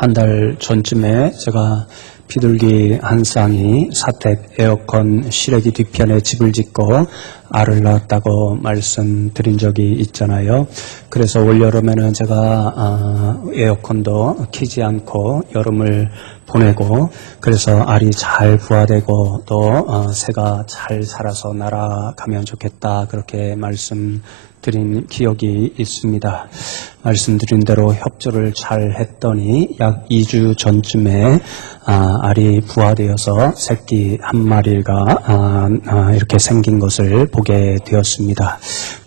한 달 전쯤에 제가 비둘기 한 쌍이 사택 에어컨 실외기 뒤편에 집을 짓고 알을 낳았다고 말씀드린 적이 있잖아요. 그래서 올여름에는 제가 에어컨도 켜지 않고 여름을 보내고, 그래서 알이 잘 부화되고 또 새가 잘 살아서 날아가면 좋겠다, 그렇게 말씀드린 기억이 있습니다. 말씀드린 대로 협조를 잘 했더니 약 2주 전쯤에 알이 부화되어서 새끼 한 마리가 이렇게 생긴 것을 보게 되었습니다.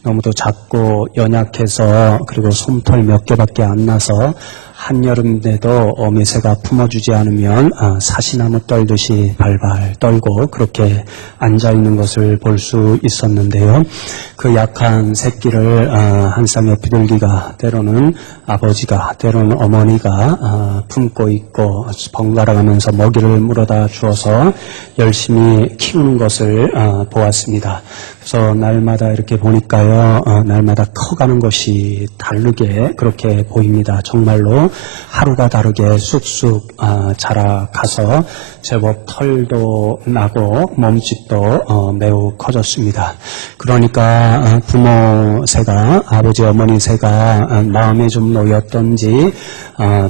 너무도 작고 연약해서, 그리고 솜털 몇 개밖에 안 나서 한여름에도 어미새가 품어주지 않으면 사시나무 떨듯이 발발 떨고 그렇게 앉아있는 것을 볼 수 있었는데요. 그 약한 새끼를 한 쌍의 비둘기가, 때로는 아버지가, 때로는 어머니가 품고 있고 번갈아가면서 먹이를 물어다 주어서 열심히 키우는 것을 보았습니다. 그래서 날마다 이렇게 보니까요, 날마다 커가는 것이 다르게 그렇게 보입니다. 정말로 하루가 다르게 쑥쑥 자라가서 제법 털도 나고 몸집도 매우 커졌습니다. 그러니까 부모 새가, 아버지 어머니 새가 마음에 좀 놓였던지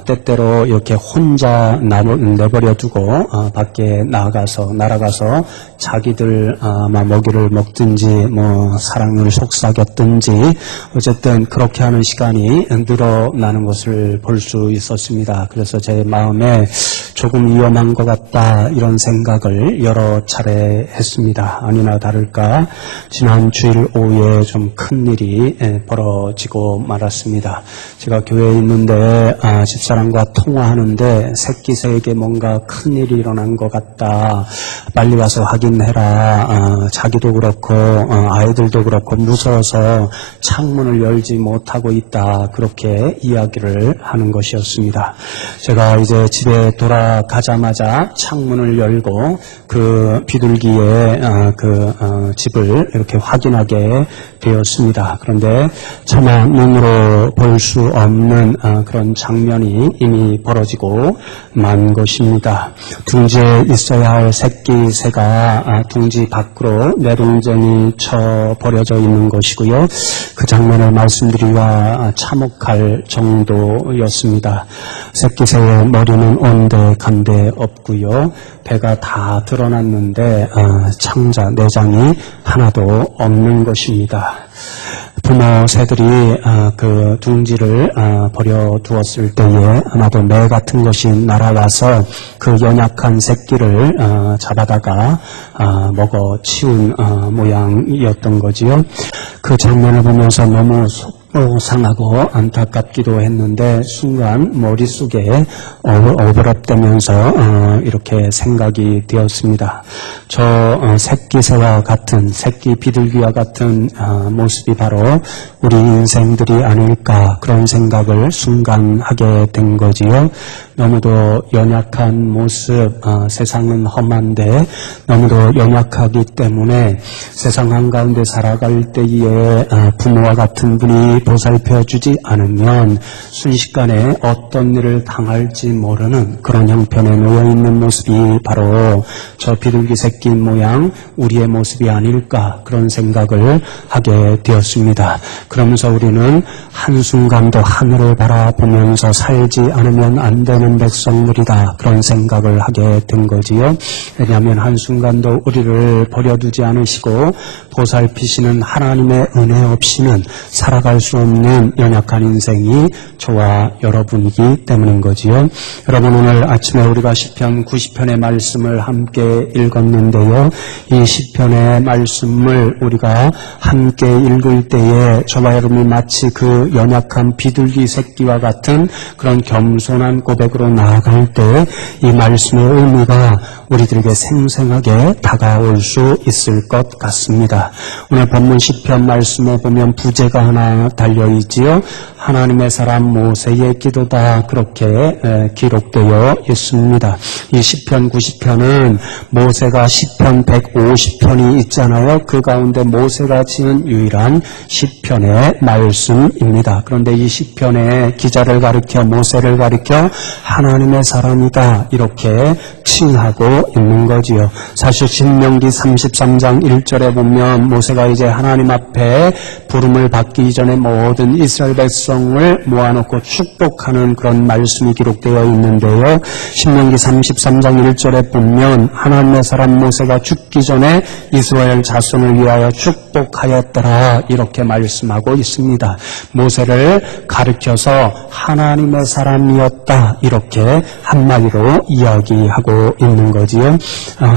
때때로 이렇게 혼자 내버려 두고 밖에 날아가서 자기들 아마 먹이를 먹든지 뭐 사랑을 속삭였든지 어쨌든 그렇게 하는 시간이 늘어나는 것을 볼 수 있었습니다. 그래서 제 마음에 조금 위험한 것 같다, 이런 생각을 여러 차례 했습니다. 아니나 다를까 지난 주일 오후에 좀 큰 일이 벌어지고 말았습니다. 제가 교회에 있는데 집사람과 통화하는데 새끼새에게 뭔가 큰 일이 일어난 것 같다, 빨리 와서 확인해라, 자기도 그렇고 아이들도 그렇고 무서워서 창문을 열지 못하고 있다, 그렇게 이야기를 하는 것이었습니다. 제가 이제 집에 돌아가자마자 창문을 열고 그 비둘기의 집을 이렇게 확인하게 되었습니다. 그런데 차마 눈으로 볼 수 없는 그런 장면이 이미 벌어지고 만 것입니다. 둥지에 있어야 할 새끼 새가 둥지 밖으로 내동댕이 쳐 버려져 있는 것이고요. 그 장면을 말씀드리기가 참혹할 정도였습니다. 새끼 새의 머리는 온데 간데 없고요. 배가 다 드러났는데 창자, 내장이 하나도 없는 것입니다. 부모 새들이 그 둥지를 버려두었을 때에 아마도 매 같은 것이 날아와서 그 연약한 새끼를 잡아다가 먹어 치운 모양이었던 거지요. 그 장면을 보면서 너무 상하고 안타깝기도 했는데 순간 머릿속에 오버랩되면서 이렇게 생각이 되었습니다. 저 새끼새와 같은, 새끼 비둘기와 같은 모습이 바로 우리 인생들이 아닐까, 그런 생각을 순간 하게 된 거지요. 너무도 연약한 모습, 세상은 험한데 너무도 연약하기 때문에 세상 한가운데 살아갈 때에 부모와 같은 분이 보살펴주지 않으면 순식간에 어떤 일을 당할지 모르는 그런 형편에 놓여있는 모습이 바로 저 비둘기 새끼 모양 우리의 모습이 아닐까, 그런 생각을 하게 되었습니다. 그러면서 우리는 한순간도 하늘을 바라보면서 살지 않으면 안 되는 백성들이다, 그런 생각을 하게 된 거지요. 왜냐하면 한순간도 우리를 버려두지 않으시고 보살피시는 하나님의 은혜 없이는 살아갈 수 없는 연약한 인생이 저와 여러분이기 때문인 거지요. 여러분, 오늘 아침에 우리가 시편 90편의 말씀을 함께 읽었는데요. 이 시편의 말씀을 우리가 함께 읽을 때에 저와 여러분이 마치 그 연약한 비둘기 새끼와 같은 그런 겸손한 고백으로 나아갈 때 이 말씀의 의미가 우리들에게 생생하게 다가올 수 있을 것 같습니다. 오늘 본문 시편 말씀에 보면 부제가 하나 달려있지요. 하나님의 사람 모세의 기도다, 그렇게 기록되어 있습니다. 이 시편 90편은 모세가 시편 150편이 있잖아요. 그 가운데 모세가 지은 유일한 시편의 말씀입니다. 그런데 이 시편의 기자를 가리켜 모세를 가리켜 하나님의 사람이다 이렇게 칭하고 있는 거지요. 사실 신명기 33장 1절에 보면 모세가 이제 하나님 앞에 부름을 받기 전에 모든 이스라엘 백성을 모아놓고 축복하는 그런 말씀이 기록되어 있는데요. 신명기 33장 1절에 보면 하나님의 사람 모세가 죽기 전에 이스라엘 자손을 위하여 축복하였더라 이렇게 말씀하고 있습니다. 모세를 가르쳐서 하나님의 사람이었다 이렇게 한마디로 이야기하고 있는 거지요.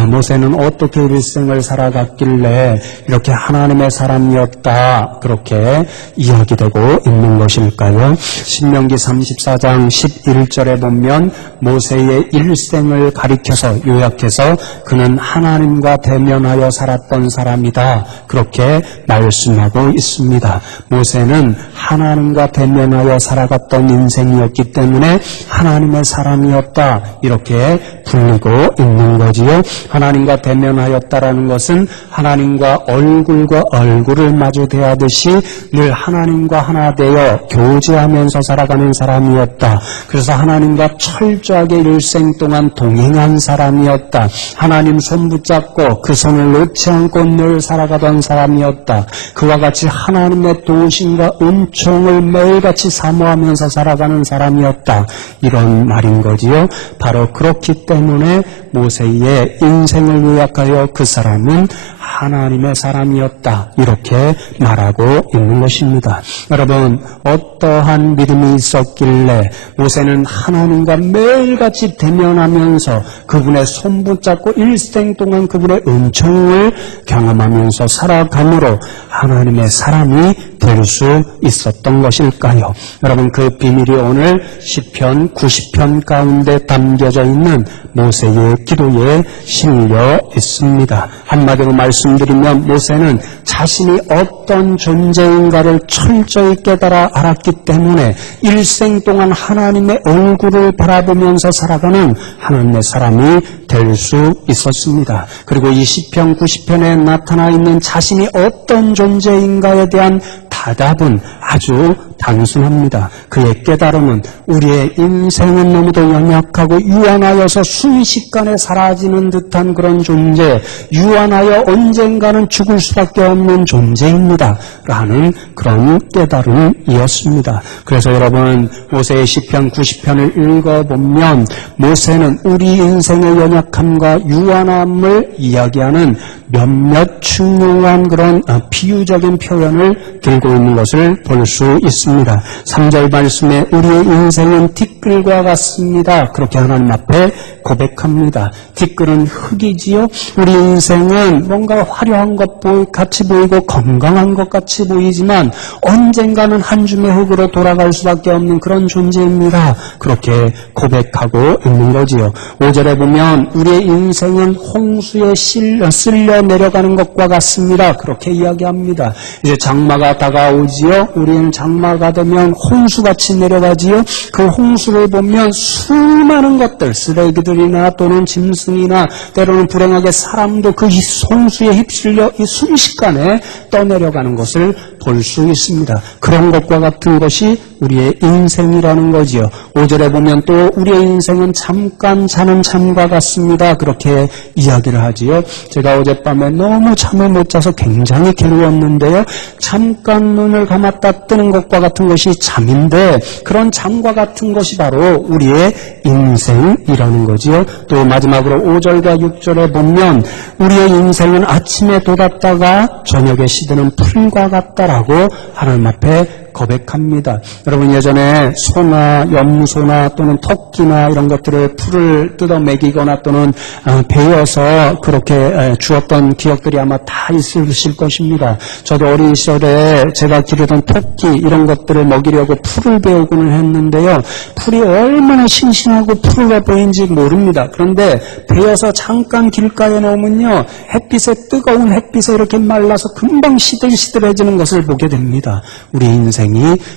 모세는 어떻게 일생을 살아갔길래 이렇게 하나님의 사람이었다 그렇게 이야기되고 있는 것일까요? 신명기 34장 11절에 보면 모세의 일생을 가리켜서 요약해서 그는 하나님과 대면하여 살았던 사람이다 그렇게 말씀하고 있습니다. 모세는 하나님과 대면하여 살아갔던 인생이었기 때문에 하나님의 사람이었다 이렇게 불리고 있는 거지요. 하나님과 대면하였다라는 것은 하나님과 얼굴과 얼굴을 마주 대하듯이 늘 하나님과 하나 되어 교제하면서 살아가는 사람이었다. 그래서 하나님과 철저하게 일생 동안 동행한 사람이었다. 하나님 손 붙잡고 그 손을 놓지 않고 늘 살아가던 사람이었다. 그와 같이 하나님의 도우심과 은총을 매일같이 사모하면서 살아가는 사람이었다. 이런 말인 거지요. 바로 그렇기 때문에 모세의 인생을 요약하여 그 사람은 하나님의 사람이었다 이렇게 말하고 있는 것입니다. 여러분 어떠한 믿음이 있었길래 모세는 하나님과 매일같이 대면하면서 그분의 손 붙잡고 일생 동안 그분의 은총을 경험하면서 살아감으로 하나님의 사람이 될 수 있었던 것일까요? 여러분 그 비밀이 오늘 시편 90편 가운데 담겨져 있는 모세의 기도에 실려 있습니다. 한마디로 말씀드리면 모세는 자신이 어떤 존재인가를 철저히 깨달아 알았기 때문에 일생 동안 하나님의 얼굴을 바라보면서 살아가는 하나님의 사람이 될 수 있었습니다. 그리고 이 시편 90편에 나타나 있는 자신이 어떤 존재인가에 대한 답은 아주 단순합니다. 그의 깨달음은 우리의 인생은 너무도 연약하고 유한하여서 순식간에 사라지는 듯한 그런 존재, 유한하여 언젠가는 죽을 수밖에 없는 존재입니다. 라는 그런 깨달음이었습니다. 그래서 여러분 모세의 시편 90편을 읽어보면 모세는 우리 인생의 연약함과 유한함을 이야기하는 몇몇 중요한 그런 비유적인 표현을 들고 있는 것을 볼 수 있습니다. 3절 말씀에 우리의 인생은 티끌과 같습니다. 그렇게 하나님 앞에 고백합니다. 티끌은 흙이지요. 우리 인생은 뭔가 화려한 것 같이 보이고 건강한 것 같이 보이지만 언젠가는 한 줌의 흙으로 돌아갈 수밖에 없는 그런 존재입니다. 그렇게 고백하고 있는 거지요. 5절에 보면 우리의 인생은 홍수에 쓸려 내려가는 것과 같습니다. 그렇게 이야기합니다. 이제 장마가 다가오지요. 우리는 장마가 되면 홍수같이 내려가지요. 그 홍수를 보면 수많은 것들, 쓰레기들이나 또는 짐승이나 때로는 불행하게 사람도 그 홍수에 휩쓸려 이 순식간에 떠내려가는 것을 볼 수 있습니다. 그런 것과 같은 것이 우리의 인생이라는 거지요. 5절에 보면 또 우리의 인생은 잠깐 자는 잠과 같습니다. 그렇게 이야기를 하지요. 제가 어젯밤에 너무 잠을 못 자서 굉장히 괴로웠는데요. 잠깐 눈을 감았다 뜨는 것과 같은 것이 잠인데 그런 잠과 같은 것이 바로 우리의 인생이라는 거지요. 또 마지막으로 5절과 6절에 보면 우리의 인생은 아침에 돋았다가 저녁에 시드는 풀과 같다라고 하나님 앞에 고백합니다. 여러분 예전에 소나 염소나 또는 토끼나 이런 것들을 풀을 뜯어 먹이거나 또는 베어서 그렇게 주었던 기억들이 아마 다 있으실 것입니다. 저도 어린 시절에 제가 기르던 토끼 이런 것들을 먹이려고 풀을 베우고는 했는데요. 풀이 얼마나 싱싱하고 푸르게 보이는지 모릅니다. 그런데 베어서 잠깐 길가에 놓으면요. 뜨거운 햇빛에 이렇게 말라서 금방 시들시들해지는 것을 보게 됩니다. 우리 인생이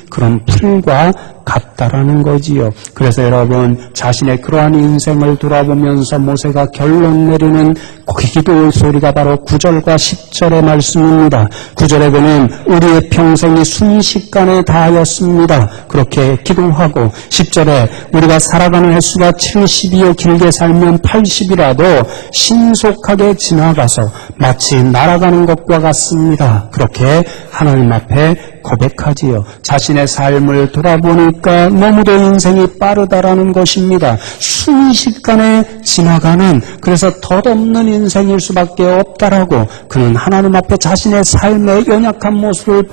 그런 풀과 같다라는 거지요. 그래서 여러분 자신의 그러한 인생을 돌아보면서 모세가 결론 내리는 기도 소리가 바로 9절과 10절의 말씀입니다. 9절에 보면 우리의 평생이 순식간에 다하였습니다. 그렇게 기도하고 10절에 우리가 살아가는 횟수가 70이요 길게 살면 80이라도 신속하게 지나가서 마치 날아가는 것과 같습니다. 그렇게 하나님 앞에 고백하지요. 자신의 삶을 돌아보니까 너무도 인생이 빠르다라는 것입니다. 순식간에 지나가는, 그래서 덧없는 인생일 수밖에 없다라고 그는 하나님 앞에 자신의 삶의 연약한 모습을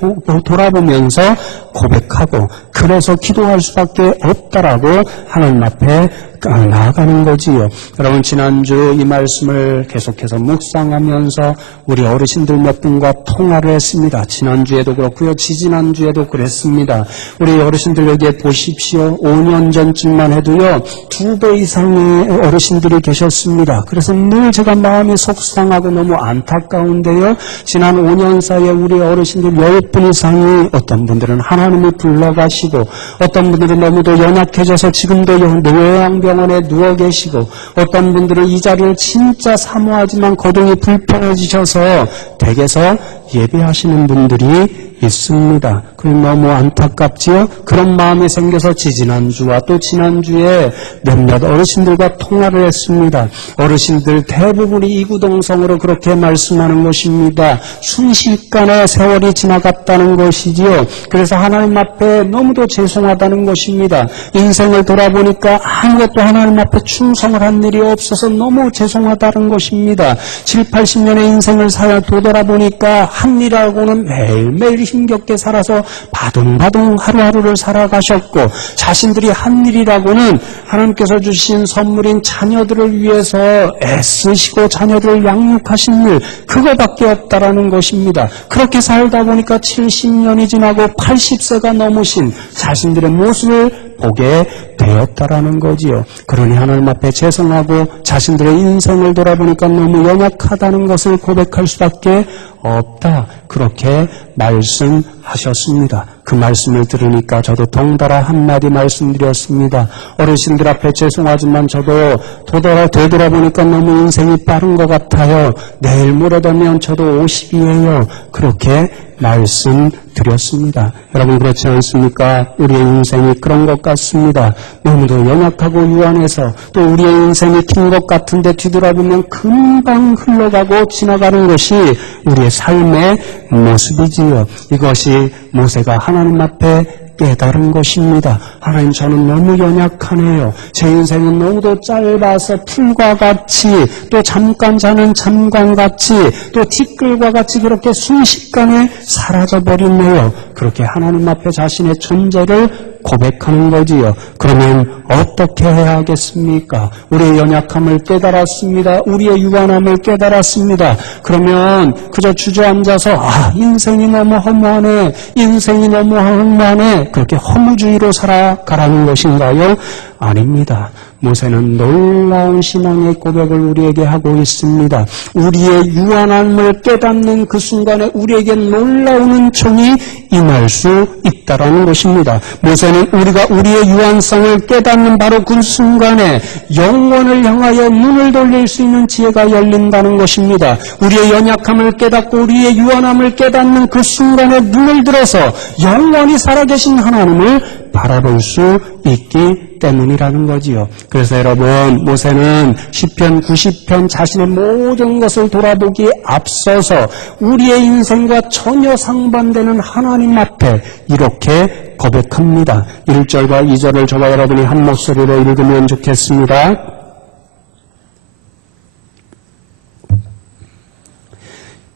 돌아보면서 고백하고 그래서 기도할 수밖에 없다라고 하나님 앞에 나아가는 거지요. 여러분 지난주 이 말씀을 계속해서 묵상하면서 우리 어르신들 몇 분과 통화를 했습니다. 지난주에도 그렇고요. 지지난주에도 그랬습니다. 우리 어르신들 여기에 보십시오. 5년 전쯤만 해도요. 2배 이상의 어르신들이 계셨습니다. 그래서 늘 제가 마음이 속상하고 너무 안타까운데요. 지난 5년 사이에 우리 어르신들 10분 이상이 어떤 분들은 하나님이 불러가시고 어떤 분들은 너무도 연약해져서 지금도 요양병원에 누워 계시고 어떤 분들은 이 자리를 진짜 사모하지만 거동이 불편해지셔서 댁에서 예배하시는 분들이 있습니다. 그럼 너무 안타깝지요? 그런 마음이 생겨서 지난주와 또 지난주에 몇몇 어르신들과 통화를 했습니다. 어르신들 대부분이 이구동성으로 그렇게 말씀하는 것입니다. 순식간에 세월이 지나갔다는 것이지요. 그래서 하나님 앞에 너무도 죄송하다는 것입니다. 인생을 돌아보니까 아무것도 하나님 앞에 충성을 한 일이 없어서 너무 죄송하다는 것입니다. 7, 80년의 인생을 돌아보니까 한 일하고는 매일매일 힘겹게 살아서 바둥바둥 하루하루를 살아가셨고 자신들이 한 일이라고는 하나님께서 주신 선물인 자녀들을 위해서 애쓰시고 자녀들을 양육하신 일 그거밖에 없다라는 것입니다. 그렇게 살다 보니까 70년이 지나고 80세가 넘으신 자신들의 모습을 보게 되었다라는 거지요. 그러니 하나님 앞에 죄송하고 자신들의 인생을 돌아보니까 너무 연약하다는 것을 고백할 수밖에 없다. 그렇게 말씀하셨습니다. 그 말씀을 들으니까 저도 덩달아 한마디 말씀드렸습니다. 어르신들 앞에 죄송하지만 저도 되돌아보니까 너무 인생이 빠른 것 같아요. 내일 모레 되면 저도 50이에요. 그렇게 말씀드렸습니다. 여러분 그렇지 않습니까? 우리의 인생이 그런 것 같습니다. 너무도 연약하고 유한해서 또 우리의 인생이 긴 것 같은데 뒤돌아보면 금방 흘러가고 지나가는 것이 우리의 삶의 모습이지요. 이것이 모세가 하나님 앞에 깨달은 것입니다. 하나님 저는 너무 연약하네요. 제 인생은 너무도 짧아서 풀과 같이 또 잠깐 자는 잠깐같이 또 티끌과 같이 그렇게 순식간에 사라져버리네요. 그렇게 하나님 앞에 자신의 존재를 고백하는 거지요. 그러면 어떻게 해야 하겠습니까? 우리의 연약함을 깨달았습니다. 우리의 유한함을 깨달았습니다. 그러면 그저 주저앉아서 인생이 너무 허무하네. 인생이 너무 허무하네. 그렇게 허무주의로 살아가라는 것인가요? 아닙니다. 모세는 놀라운 신앙의 고백을 우리에게 하고 있습니다. 우리의 유한함을 깨닫는 그 순간에 우리에게 놀라운 은총이 임할 수 있다라는 것입니다. 모세는 우리가 우리의 유한성을 깨닫는 바로 그 순간에 영원을 향하여 눈을 돌릴 수 있는 지혜가 열린다는 것입니다. 우리의 연약함을 깨닫고 우리의 유한함을 깨닫는 그 순간에 눈을 들어서 영원히 살아계신 하나님을 바라볼 수 있기 때문이라는 거지요. 그래서 여러분 모세는 시편 90편 자신의 모든 것을 돌아보기에 앞서서 우리의 인생과 전혀 상반되는 하나님 앞에 이렇게 고백합니다. 1절과 2절을 저와 여러분이 한 목소리로 읽으면 좋겠습니다.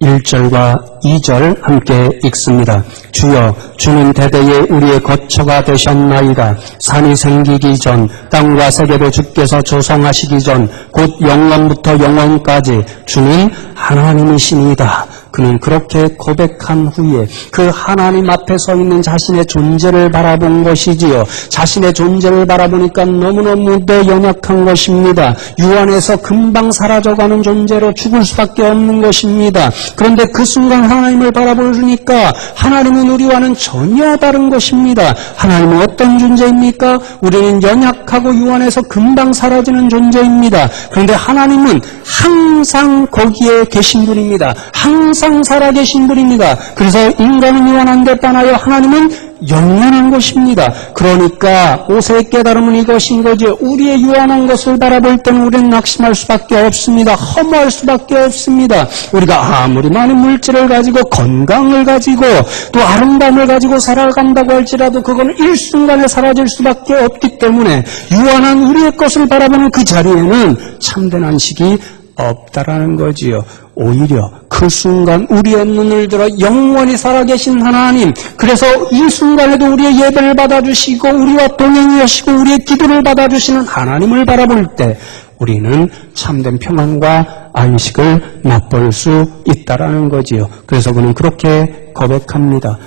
1절과 2절 함께 읽습니다. 주여 주는 대대에 우리의 거처가 되셨나이다. 산이 생기기 전 땅과 세계도 주께서 조성하시기 전 곧 영원부터 영원까지 주는 하나님이시니이다. 그는 그렇게 고백한 후에 그 하나님 앞에 서 있는 자신의 존재를 바라본 것이지요. 자신의 존재를 바라보니까 너무너무도 연약한 것입니다. 유한에서 금방 사라져가는 존재로 죽을 수밖에 없는 것입니다. 그런데 그 순간 하나님을 바라보니까 하나님은 우리와는 전혀 다른 것입니다. 하나님은 어떤 존재입니까? 우리는 연약하고 유한해서 금방 사라지는 존재입니다. 그런데 하나님은 항상 거기에 계신 분입니다. 항상 살아계신 분입니다. 그래서 인간은 유한한 데 떠나여 하나님은 영원한 것입니다. 그러니까 오세의 깨달음은 이것인 거죠. 우리의 유한한 것을 바라볼 때는 우리는 낙심할 수밖에 없습니다. 허무할 수밖에 없습니다. 우리가 아무리 많은 물질을 가지고 건강을 가지고 또 아름다움을 가지고 살아간다고 할지라도 그건 일순간에 사라질 수밖에 없기 때문에 유한한 우리의 것을 바라보는 그 자리에는 참된 안식이 없다라는 거지요. 오히려 그 순간 우리의 눈을 들어 영원히 살아계신 하나님, 그래서 이 순간에도 우리의 예배를 받아주시고 우리와 동행히 하시고 우리의 기도를 받아주시는 하나님을 바라볼 때 우리는 참된 평안과 안식을 맛볼 수 있다라는 거지요. 그래서 그는 그렇게 고백합니다.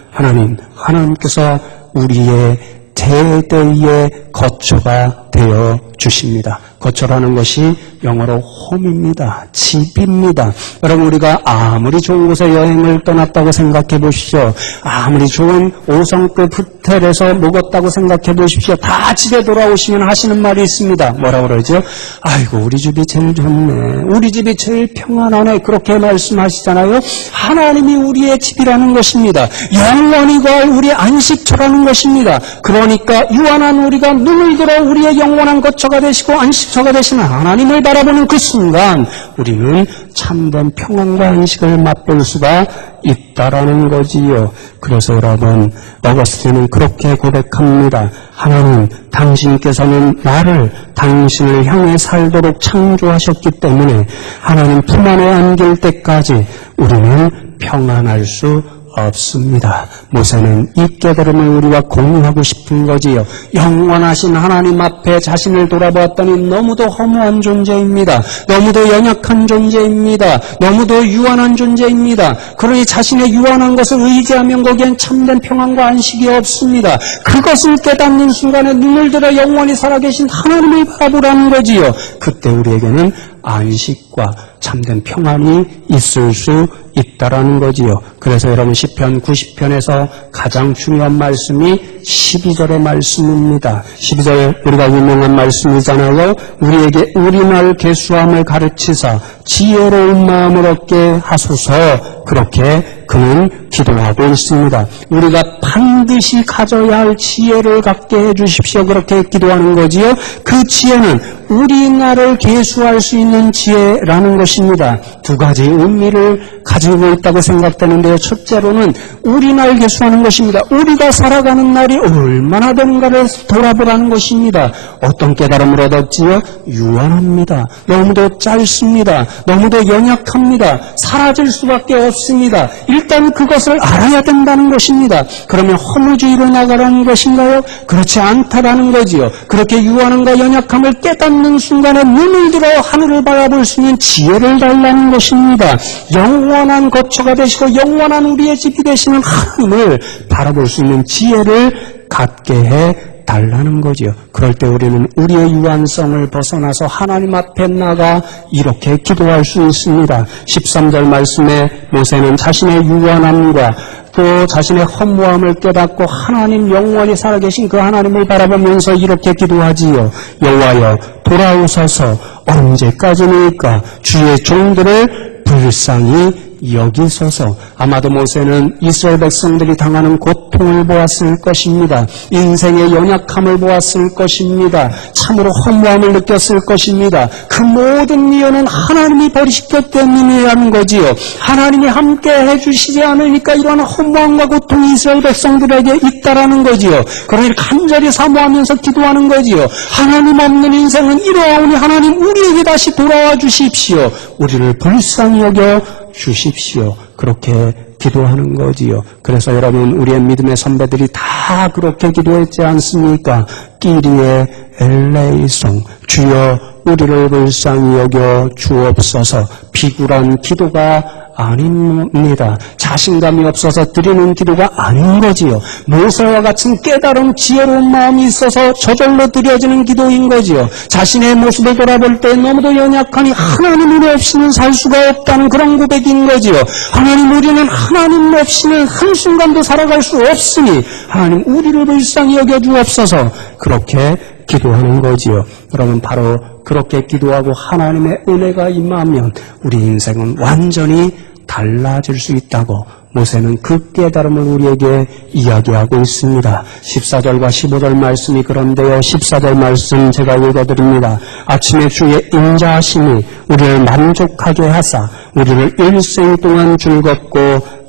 하나님께서 우리의 대대의 거처가 되어 주십니다. 거처라는 것이 영어로 홈입니다. 집입니다. 여러분, 우리가 아무리 좋은 곳에 여행을 떠났다고 생각해 보십시오. 아무리 좋은 5성급 호텔에서 묵었다고 생각해 보십시오. 다 집에 돌아오시면 하시는 말이 있습니다. 뭐라고 그러죠? 아이고, 우리 집이 제일 좋네. 우리 집이 제일 평안하네. 그렇게 말씀하시잖아요. 하나님이 우리의 집이라는 것입니다. 영원히 갈 우리의 안식처라는 것입니다. 그러니까 유한한 우리가 눈을 들어 우리의 영원한 거처가 되시고 안식처가 되시는 하나님을 바라보는 그 순간 우리는 참된 평안과 안식을 맛볼 수가 있다라는 거지요. 그래서 여러분, 어거스틴은 그렇게 고백합니다. 하나님, 당신께서는 나를 당신을 향해 살도록 창조하셨기 때문에 하나님 품 안에 안길 때까지 우리는 평안할 수 없습니다. 모세는 이 깨달음을 우리와 공유하고 싶은 거지요. 영원하신 하나님 앞에 자신을 돌아보았더니 너무도 허무한 존재입니다. 너무도 연약한 존재입니다. 너무도 유한한 존재입니다. 그러니 자신의 유한한 것을 의지하면 거기엔 참된 평안과 안식이 없습니다. 그것을 깨닫는 순간에 눈을 들어 영원히 살아계신 하나님을 바라보라는 거지요. 그때 우리에게는 안식과 참된 평안이 있을 수 있다라는 거지요. 그래서 여러분, 시편 90편에서 가장 중요한 말씀이 12절의 말씀입니다. 12절 우리가 유명한 말씀이잖아요. 우리에게 우리말 계수함을 가르치사 지혜로운 마음을 얻게 하소서. 그렇게 그는 기도하고 있습니다. 우리가 반드시 가져야 할 지혜를 갖게 해주십시오. 그렇게 기도하는 거지요. 그 지혜는 우리나를 계수할 수 있는 지혜라는 것입니다. 두 가지 의미를 가지고 있다고 생각되는데요. 첫째로는 우리날 계수하는 것입니다. 우리가 살아가는 날이 얼마나 되는가를 돌아보라는 것입니다. 어떤 깨달음을 얻었지요? 유한합니다. 너무도 짧습니다. 너무도 연약합니다. 사라질 수밖에 없습니다. 일단 그것을 알아야 된다는 것입니다. 그러면 허무주의로 나가라는 것인가요? 그렇지 않다라는 거지요. 그렇게 유한함과 연약함을 깨닫는 순간에 눈을 들어 하늘을 바라볼 수 있는 지혜를 달라는 것입니다. 영원한 거처가 되시고 영원한 우리의 집이 되시는 하나님을 바라볼 수 있는 지혜를 갖게 해 달라는 거지요. 그럴 때 우리는 우리의 유한성을 벗어나서 하나님 앞에 나가 이렇게 기도할 수 있습니다. 13절 말씀에 모세는 자신의 유한함과 또 자신의 허무함을 깨닫고 하나님, 영원히 살아계신 그 하나님을 바라보면서 이렇게 기도하지요. 여호와여, 돌아오소서. 언제까지니까 주의 종들을 불쌍히 여기소서. 아마도 모세는 이스라엘 백성들이 당하는 고통을 보았을 것입니다. 인생의 연약함을 보았을 것입니다. 참으로 허무함을 느꼈을 것입니다. 그 모든 이유는 하나님이 버리셨기 때문이라는 거지요. 하나님이 함께 해주시지 않으니까 이러한 허무함과 고통이 이스라엘 백성들에게 있다라는 거지요. 그러니 간절히 사모하면서 기도하는 거지요. 하나님 없는 인생은 이러하오니 하나님 우리에게 다시 돌아와 주십시오. 우리를 불쌍히 여겨 주십시오. 그렇게 기도하는 거지요. 그래서 여러분, 우리의 믿음의 선배들이 다 그렇게 기도했지 않습니까? 끼리에 엘레이송, 주여 우리를 불쌍히 여겨 주옵소서. 비굴한 기도가 아닙니다. 자신감이 없어서 드리는 기도가 아닌 거지요. 모세와 같은 깨달은 지혜로운 마음이 있어서 저절로 드려지는 기도인 거지요. 자신의 모습을 돌아볼 때 너무도 연약하니 하나님 은혜 없이는 살 수가 없다는 그런 고백인 거지요. 하나님, 우리는 하나님 없이는 한순간도 살아갈 수 없으니 하나님 우리를 불쌍히 여겨주옵소서. 그렇게 기도하는 거지요. 여러분, 바로 그렇게 기도하고 하나님의 은혜가 임하면 우리 인생은 완전히 달라질 수 있다고 모세는 그 깨달음을 우리에게 이야기하고 있습니다. 14절과 15절 말씀이 그런데요. 14절 말씀 제가 읽어드립니다. 아침에 주의 인자하심이 우리를 만족하게 하사 우리를 일생 동안 즐겁고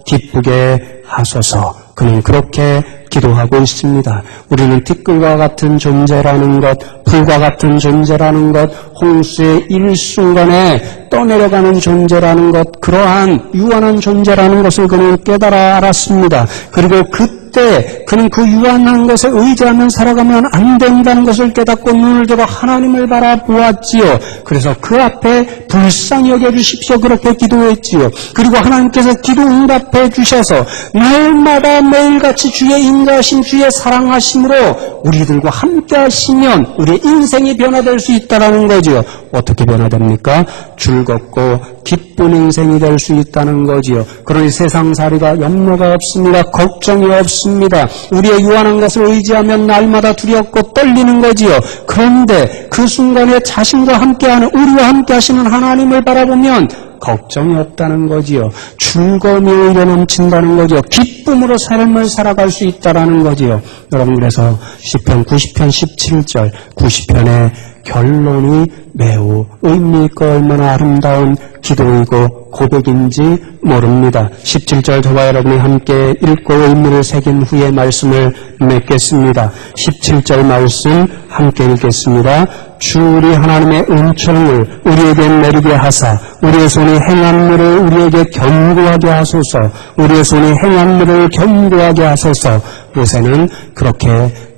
기쁘게 하소서. 그는 그렇게 기도하고 있습니다. 우리는 티끌과 같은 존재라는 것, 불과 같은 존재라는 것, 홍수의 일순간에 떠내려가는 존재라는 것, 그러한 유한한 존재라는 것을 그는 깨달아 알았습니다. 그리고 그때 그는 그 유한한 것에 의지하면 살아가면 안 된다는 것을 깨닫고 눈을 들어 하나님을 바라보았지요. 그래서 그 앞에 불쌍히 여겨주십시오. 그렇게 기도했지요. 그리고 하나님께서 기도 응답해 주셔서 날마다 매일같이 주의 인자하심, 주의 사랑하심으로 우리들과 함께 하시면 우리의 인생이 변화될 수 있다는 거지요. 어떻게 변화됩니까? 즐겁고 기쁜 인생이 될 수 있다는 거지요. 그러니 세상살이가 염려가 없습니다. 걱정이 없습니다. 우리의 유한한 것을 의지하면 날마다 두렵고 떨리는 거지요. 그런데 그 순간에 자신과 함께하는, 우리와 함께 하시는 하나님을 바라보면 걱정이 없다는 거지요. 즐거움이 오히려 넘친다는 거지요. 기쁨으로 삶을 살아갈 수 있다는 거지요. 여러분, 그래서 시편 90편 17절 90편의 결론이 매우 의미 있고 얼마나 아름다운 기도이고 고백인지 모릅니다. 17절 저와 여러분이 함께 읽고 의미를 새긴 후에 말씀을 맺겠습니다. 17절 말씀 함께 읽겠습니다. 주 우리 하나님의 은총을 우리에게 내리게 하사 우리의 손이 행한 일을 우리에게 견고하게 하소서. 우리의 손이 행한 일을 견고하게 하소서. 모세는 그렇게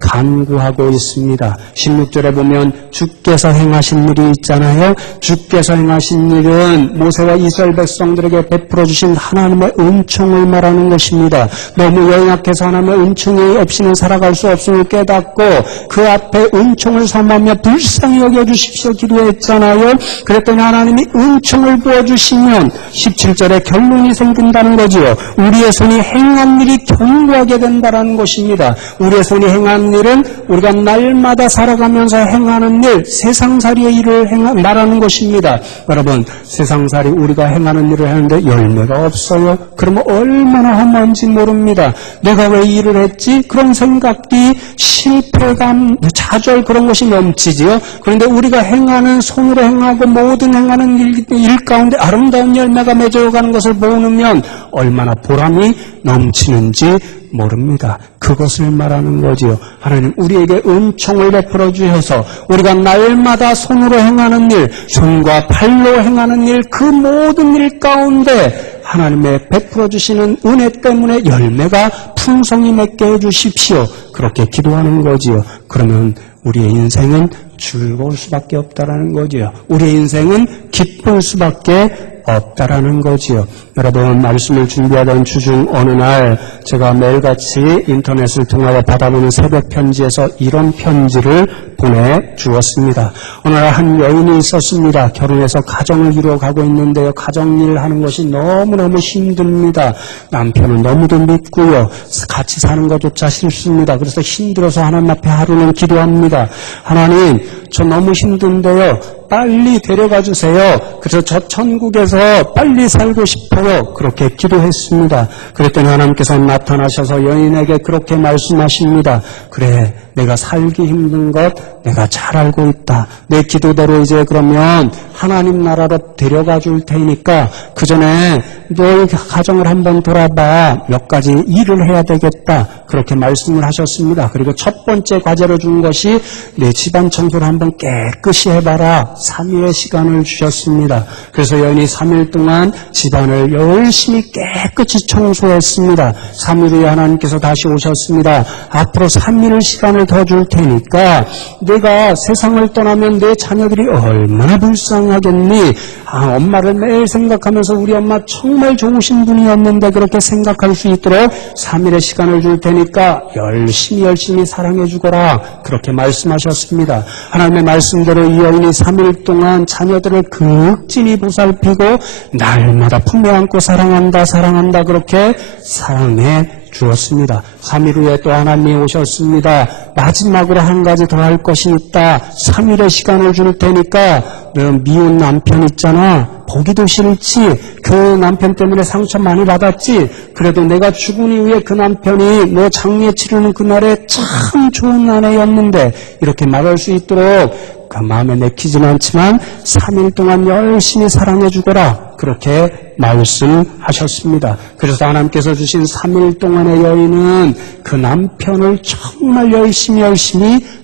간구하고 있습니다. 16절에 보면 주께서 행하신 일이 있잖아요. 주께서 행하신 일은 모세와 이스라엘 백성들에게 베풀어 주신 하나님의 은총을 말하는 것입니다. 너무 연약해서 하나님의 은총이 없이는 살아갈 수 없음을 깨닫고 그 앞에 은총을 삼으며 불쌍히 여겨주십시오 기도했잖아요. 그랬더니 하나님이 은총을 부어주시면 17절에 결론이 생긴다는 거지요. 우리의 손이 행한 일이 견고하게 된다는 것입니다. 우리의 손이 행한 일은 우리가 날마다 살아가면서 행하는 일, 세상살이의 일을 말하는 것입니다. 여러분, 세상살이 우리가 행하는 일을 하는데 열매가 없어요. 그러면 얼마나 허무한지 모릅니다. 내가 왜 이 일을 했지? 그런 생각이 실패감, 좌절 그런 것이 넘치지요. 그런데 우리가 행하는, 손으로 행하고 모든 행하는 일 가운데 아름다운 열매가 맺어가는 것을 보면 얼마나 보람이 넘치는지 모릅니다. 그것을 말하는 거지요. 하나님 우리에게 은총을 베풀어 주셔서 우리가 날마다 손으로 행하는 일, 손과 발로 행하는 일, 그 모든 일 가운데 하나님의 베풀어 주시는 은혜 때문에 열매가 풍성히 맺게 해주십시오. 그렇게 기도하는 거지요. 그러면 우리의 인생은 즐거울 수밖에 없다라는 거지요. 우리의 인생은 기쁠 수밖에 없다라는 거지요. 여러분, 말씀을 준비하던 주중 어느 날 제가 매일같이 인터넷을 통하여 받아보는 새벽 편지에서 이런 편지를 보내주었습니다. 어느 날 한 여인이 있었습니다. 결혼해서 가정을 이루어가고 있는데요. 가정일 하는 것이 너무너무 힘듭니다. 남편은 너무도 믿고요. 같이 사는 것조차 싫습니다. 그래서 힘들어서 하나님 앞에 하루는 기도합니다. 하나님, 저 너무 힘든데요. 빨리 데려가 주세요. 그래서 저 천국에서 빨리 살고 싶어요. 그렇게 기도했습니다. 그랬더니 하나님께서 나타나셔서 여인에게 그렇게 말씀하십니다. 그래, 내가 살기 힘든 것 내가 잘 알고 있다. 내 기도대로 이제 그러면 하나님 나라로 데려가 줄 테니까 그 전에 너희 가정을 한번 돌아봐. 몇 가지 일을 해야 되겠다. 그렇게 말씀을 하셨습니다. 그리고 첫 번째 과제로 준 것이 내 집안 청소를 한번 한번 깨끗이 해봐라. 3일의 시간을 주셨습니다. 그래서 여인이 3일 동안 집안을 열심히 깨끗이 청소했습니다. 3일 후에 하나님께서 다시 오셨습니다. 앞으로 3일 시간을 더 줄 테니까 내가 세상을 떠나면 내 자녀들이 얼마나 불쌍하겠니? 엄마를 매일 생각하면서 우리 엄마 정말 좋으신 분이었는데 그렇게 생각할 수 있도록 3일의 시간을 줄 테니까 열심히 사랑해 주거라. 그렇게 말씀하셨습니다. 하나님의 말씀대로 이 여인이 3일 동안 자녀들을 극진히 보살피고 날마다 품에 안고 사랑한다 그렇게 사랑해 주었습니다. 3일 후에 또 하나님이 오셨습니다. 마지막으로 한 가지 더 할 것이 있다. 3일의 시간을 줄 테니까 너 미운 남편 있잖아. 보기도 싫지. 그 남편 때문에 상처 많이 받았지. 그래도 내가 죽은 이후에 그 남편이 너 장례 치르는 그날에 참 좋은 아내였는데 이렇게 말할 수 있도록 그 마음에 내키지는 않지만 3일 동안 열심히 사랑해 주거라. 그렇게 말씀하셨습니다. 그래서 하나님께서 주신 3일 동안의 여인은 그 남편을 정말 열심히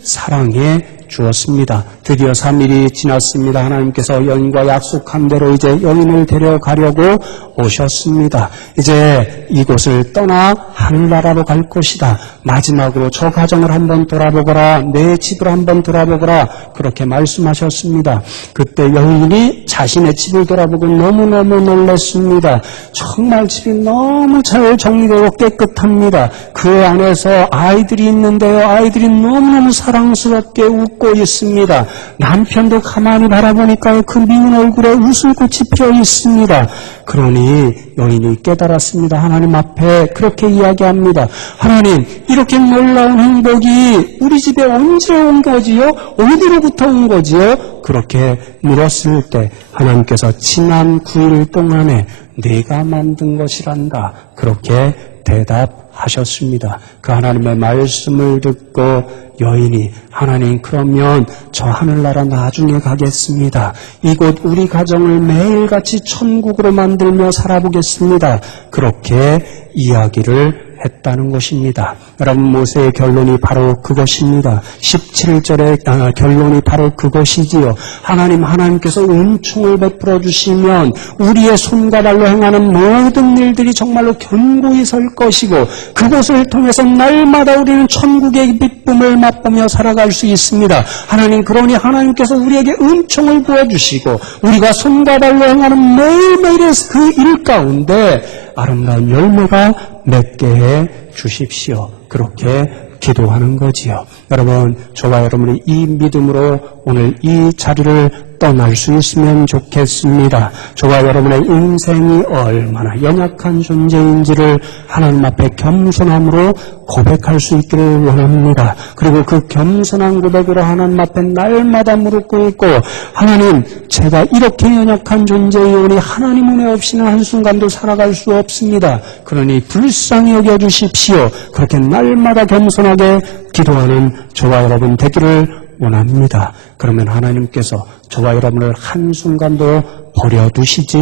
사랑해 주었습니다. 드디어 3일이 지났습니다. 하나님께서 여인과 약속한 대로 이제 여인을 데려가려고 오셨습니다. 이제 이곳을 떠나 하늘나라로 갈 것이다. 마지막으로 저 가정을 한번 돌아보거라. 내 집을 한번 돌아보거라. 그렇게 말씀하셨습니다. 그때 여인이 자신의 집을 돌아보고 너무너무 놀랐습니다. 정말 집이 너무 잘 정리되고 깨끗합니다. 그 안에서 아이들이 있는데요. 아이들이 너무너무 사랑스럽게 웃고 있습니다. 남편도 가만히 바라보니까 그 미운 얼굴에 웃음꽃이 피어 있습니다. 그러니 여인이 깨달았습니다. 하나님 앞에 그렇게 이야기합니다. 하나님, 이렇게 놀라운 행복이 우리 집에 언제 온 거지요? 어디로부터 온 거지요? 그렇게 물었을 때 하나님께서 지난 9일 동안에 내가 만든 것이란다. 그렇게 대답하셨습니다. 그 하나님의 말씀을 듣고 여인이 하나님 그러면 저 하늘나라 나중에 가겠습니다. 이곳 우리 가정을 매일같이 천국으로 만들며 살아보겠습니다. 그렇게 이야기를 했다는 것입니다. 여러분, 모세의 결론이 바로 그것입니다. 17절의 결론이 바로 그것이지요. 하나님께서 은총을 베풀어 주시면 우리의 손과 발로 행하는 모든 일들이 정말로 견고히 설 것이고 그것을 통해서 날마다 우리는 천국의 기쁨을 맛보며 살아갈 수 있습니다. 하나님, 그러니 하나님께서 우리에게 은총을 부어주시고 우리가 손과 발로 행하는 매일매일의 그 일 가운데 아름다운 열매가 맺게 해 주십시오. 그렇게 기도하는 거지요. 여러분, 저와 여러분이 이 믿음으로 오늘 이 자리를 떠날 수 있으면 좋겠습니다. 저와 여러분의 인생이 얼마나 연약한 존재인지를 하나님 앞에 겸손함으로 고백할 수 있기를 원합니다. 그리고 그 겸손한 고백으로 하나님 앞에 날마다 무릎 꿇고 하나님, 제가 이렇게 연약한 존재이오니 하나님 은혜 없이는 한순간도 살아갈 수 없습니다. 그러니 불쌍히 여겨주십시오. 그렇게 날마다 겸손하게 기도하는 저와 여러분 되기를 원합니다. 그러면 하나님께서 저와 여러분을 한순간도 버려두시지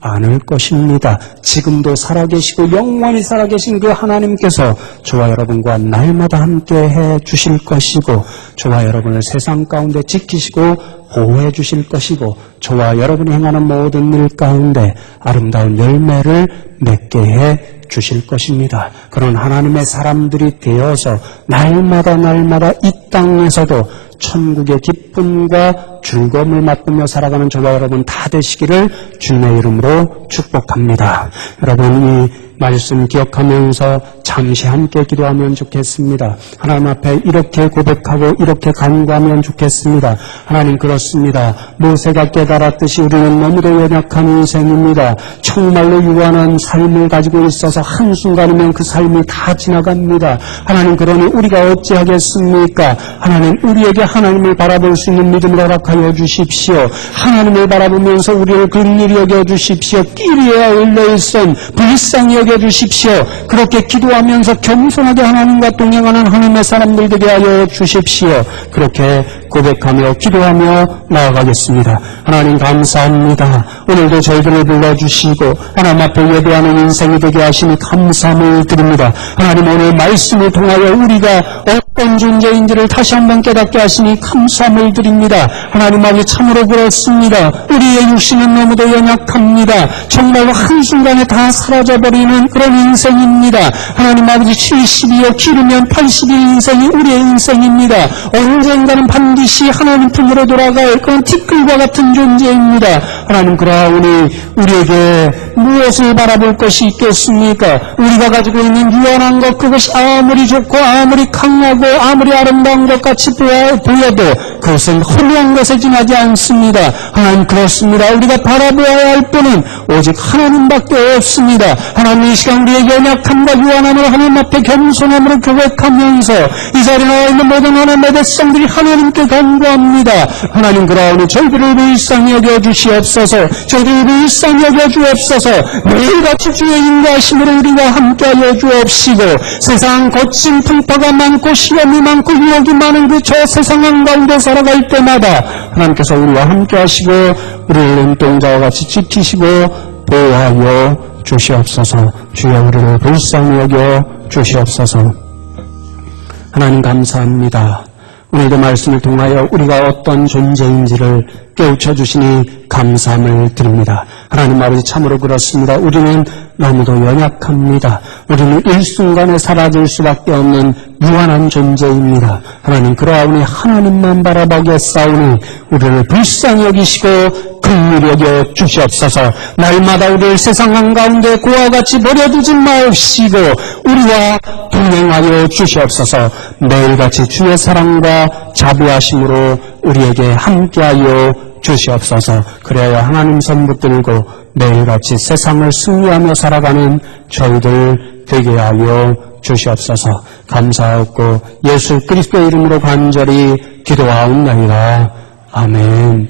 않을 것입니다. 지금도 살아계시고 영원히 살아계신 그 하나님께서 저와 여러분과 날마다 함께해 주실 것이고 저와 여러분을 세상 가운데 지키시고 보호해 주실 것이고 저와 여러분이 행하는 모든 일 가운데 아름다운 열매를 맺게 해 주실 것입니다. 그런 하나님의 사람들이 되어서 날마다 이 땅에서도 천국의 기쁨과 즐거움을 맛보며 살아가는 저와 여러분 다 되시기를 주님의 이름으로 축복합니다. 여러분, 이 말씀 기억하면서 잠시 함께 기도하면 좋겠습니다. 하나님 앞에 이렇게 고백하고 이렇게 간구하면 좋겠습니다. 하나님, 그렇습니다. 모세가 깨달았듯이 우리는 너무도 연약한 인생입니다. 정말로 유한한 삶을 가지고 있어서 한순간이면 그 삶이 다 지나갑니다. 하나님, 그러니 우리가 어찌하겠습니까? 하나님, 우리에게 하나님을 바라볼 수 있는 믿음을 허락하여 주십시오. 하나님을 바라보면서 우리를 긍휼히 여겨주십시오. 끼리에 올려있음 불쌍히 여겨주십시오. 그렇게 기도하면서 겸손하게 하나님과 동행하는 하나님의 사람들 되게 하여 주십시오. 그렇게 고백하며 기도하며 나아가겠습니다. 하나님 감사합니다. 오늘도 저희들을 불러주시고 하나님 앞에 예배하는 인생이 되게 하시니 감사함을 드립니다. 하나님 오늘 말씀을 통하여 우리가 어떤 존재인지를 다시 한번 깨닫게 하시니 감사함을 드립니다. 하나님 아버지 참으로 그렇습니다. 우리의 육신은 너무도 연약합니다. 정말로 한순간에 다 사라져버리는 그런 인생입니다. 하나님 아버지 70이요 길으면 80일 인생이 우리의 인생입니다. 언젠가는 반드시 하나님 품으로 돌아갈 그런 티끌과 같은 존재입니다. 하나님 그러하오니 우리에게 무엇을 바라볼 것이 있겠습니까? 우리가 가지고 있는 유한한 것 그것이 아무리 좋고 아무리 강하고 아무리 아름다운 것 같이 보여도 그것은 허무한 것에 지나지 않습니다. 하나님 그렇습니다. 우리가 바라보아야 할 분은 오직 하나님밖에 없습니다. 하나님 이 시간 우리의 연약함과 유한함을 하나님 앞에 겸손함으로 고백하면서 이 자리에 나와 있는 모든 하나님의 백성들이 하나님께 간구합니다. 하나님 그러하오니 저희들을 불쌍히 여겨주시옵소서. 저희들을 불쌍히 여겨주옵소서. 매일같이 주의 인도하심으로 우리가 함께하여 주옵시고 세상 거친 풍파가 많고 시험이 많고 유혹이 많은 그 저 세상 한가운데 살아갈 때마다 하나님께서 우리와 함께하시고 우리를 눈동자와 같이 지키시고 보호하여 주시옵소서. 주여 우리를 불쌍히 여겨 주시옵소서. 하나님 감사합니다. 오늘도 말씀을 통하여 우리가 어떤 존재인지를 깨우쳐 주시니 감사함을 드립니다. 하나님 아버지 참으로 그렇습니다. 우리는 너무도 연약합니다. 우리는 일순간에 사라질 수밖에 없는 무한한 존재입니다. 하나님 그러하오니 하나님만 바라보겠사오니 우리를 불쌍히 여기시고 긍휼히 여겨 주시옵소서. 날마다 우리를 세상 한가운데 고와 같이 버려두지 마옵시고 우리와 동행하여 주시옵소서. 매일같이 주의 사랑과 자비하심으로 우리에게 함께하여 주시옵소서. 그래야 하나님 손 붙들고 매일같이 세상을 승리하며 살아가는 저희들 되게 하여 주시옵소서. 감사하고 예수 그리스도의 이름으로 간절히 기도하옵나이다. 아멘.